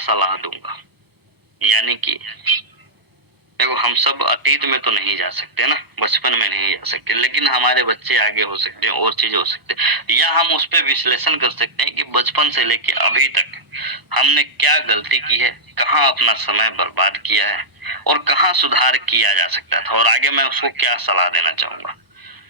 सलाह दूंगा। यानी कि देखो, हम सब अतीत में तो नहीं जा सकते ना, बचपन में नहीं जा सकते, लेकिन हमारे बच्चे आगे हो सकते हैं, और चीज हो सकते हैं, या हम उस पर विश्लेषण कर सकते हैं कि बचपन से लेके अभी तक हमने क्या गलती की है, कहाँ अपना समय बर्बाद किया है, और कहाँ सुधार किया जा सकता था, और आगे मैं उसको क्या सलाह देना चाहूंगा।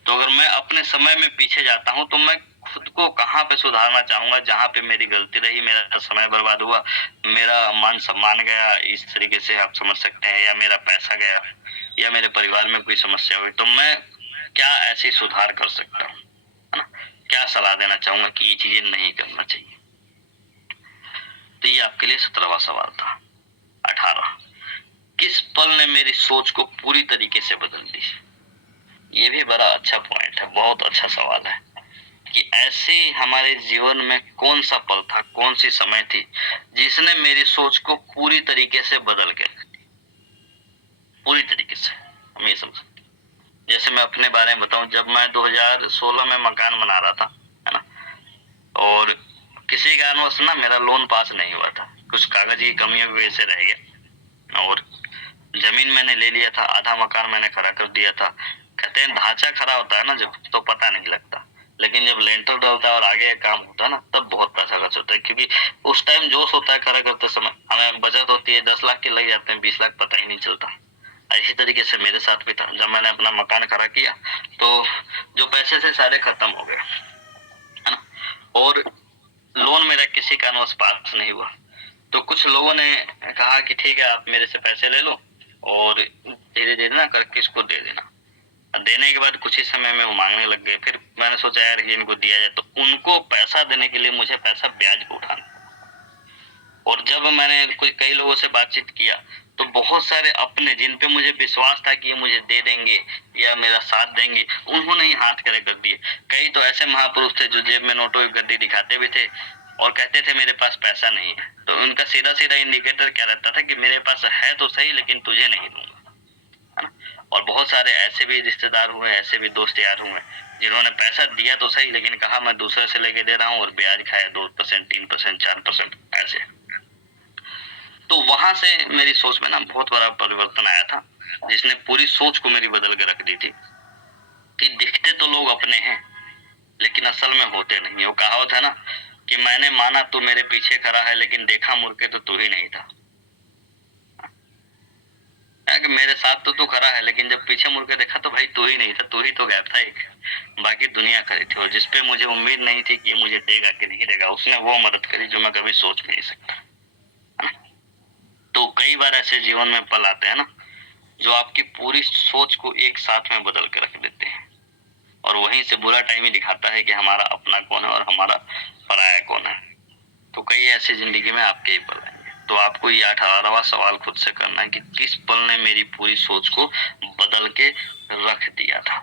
तो अगर मैं अपने समय में पीछे जाता हूँ तो मैं खुद को कहाँ पे सुधारना चाहूंगा, जहाँ पे मेरी गलती रही, मेरा समय बर्बाद हुआ, मेरा मान सम्मान गया, इस तरीके से आप समझ सकते हैं, या मेरा पैसा गया, या मेरे परिवार में कोई समस्या हुई, तो मैं क्या ऐसे सुधार कर सकता हूँ, है ना। क्या सलाह देना चाहूंगा कि ये चीजें नहीं करना चाहिए। तो ये आपके लिए 17वां सवाल था। 18, किस पल ने मेरी सोच को पूरी तरीके से बदल दी। ये भी बड़ा अच्छा पॉइंट है, बहुत अच्छा सवाल है कि ऐसे हमारे जीवन में कौन सा पल था, कौन सी समय थी जिसने मेरी सोच को पूरी तरीके से बदल के रख दी। पूरी तरीके से हम ये समझ सकते हैं। जैसे मैं अपने बारे में बताऊं, जब मैं 2016 में मकान बना रहा था, है ना, और किसी कारणवश ना मेरा लोन पास नहीं हुआ था, कुछ कागज की कमियों की वजह से रह गया, और जमीन मैंने ले लिया था, आधा मकान मैंने खड़ा कर दिया था। कहते हैं ढांचा खड़ा होता है ना जब, तो पता नहीं लगता, लेकिन जब लेंटर डलता है और आगे काम होता है ना, तब बहुत पैसा खर्च होता है, क्योंकि उस टाइम जोश होता है खड़ा करते समय, हमें बचत होती है, 10 लाख के लग जाते हैं, 20 लाख पता ही नहीं चलता। इसी तरीके से मेरे साथ भी था, जब मैंने अपना मकान खड़ा किया तो जो पैसे थे सारे खत्म हो गए, है ना, और लोन मेरा किसी कारणवश पास नहीं हुआ। तो कुछ लोगों ने कहा कि ठीक है, आप मेरे से पैसे ले लो और धीरे धीरे ना करके इसको दे देना। देने के बाद कुछ ही समय में वो मांगने लग गए। फिर मैंने सोचा यार कि इनको दिया जाए, तो उनको पैसा देने के लिए मुझे पैसा ब्याज पे उठाना। और जब मैंने कुछ कई लोगों से बातचीत किया तो बहुत सारे अपने जिन पे मुझे विश्वास था कि ये मुझे दे देंगे या मेरा साथ देंगे, उन्होंने ही हाथ खड़े कर दिए। कई तो ऐसे महापुरुष थे जो जेब में नोटों की गड्डी दिखाते भी थे और कहते थे मेरे पास पैसा नहीं है, तो उनका सीधा सीधा इंडिकेटर क्या रहता था कि मेरे पास है तो सही लेकिन तुझे नहीं दूंगा, है ना। और बहुत सारे ऐसे भी रिश्तेदार हुए, ऐसे भी दोस्त यार हुए जिन्होंने पैसा दिया तो सही, लेकिन कहा मैं दूसरे से लेके दे रहा हूँ और ब्याज खाया 2%, 3%, 4% ऐसे। तो वहां से मेरी सोच में ना बहुत बड़ा परिवर्तन आया था, जिसने पूरी सोच को मेरी बदल के रख दी थी कि दिखते तो लोग अपने हैं लेकिन असल में होते नहीं। वो कहावत है ना कि मैंने माना तू मेरे पीछे खड़ा है, लेकिन देखा मुड़ के तो तू ही नहीं था। कि मेरे साथ तो तू खड़ा है, लेकिन जब पीछे मुड़ के देखा तो भाई तू ही नहीं था, तू ही तो गैप था एक, बाकी दुनिया खड़ी थी। और जिसपे मुझे उम्मीद नहीं थी कि मुझे देगा कि नहीं देगा, उसने वो मदद करी जो मैं कभी सोच भी नहीं सकता। तो कई बार ऐसे जीवन में पल आते हैं ना जो आपकी पूरी सोच को एक साथ में बदल के रख देते हैं, और वहीं से बुरा टाइम ही दिखाता है कि हमारा अपना कौन है और हमारा पराया कौन है। तो कई ऐसी जिंदगी में आपके ही पल आएंगे। तो आपको ये 18वां सवाल खुद से करना है कि किस पल ने मेरी पूरी सोच को बदल के रख दिया था।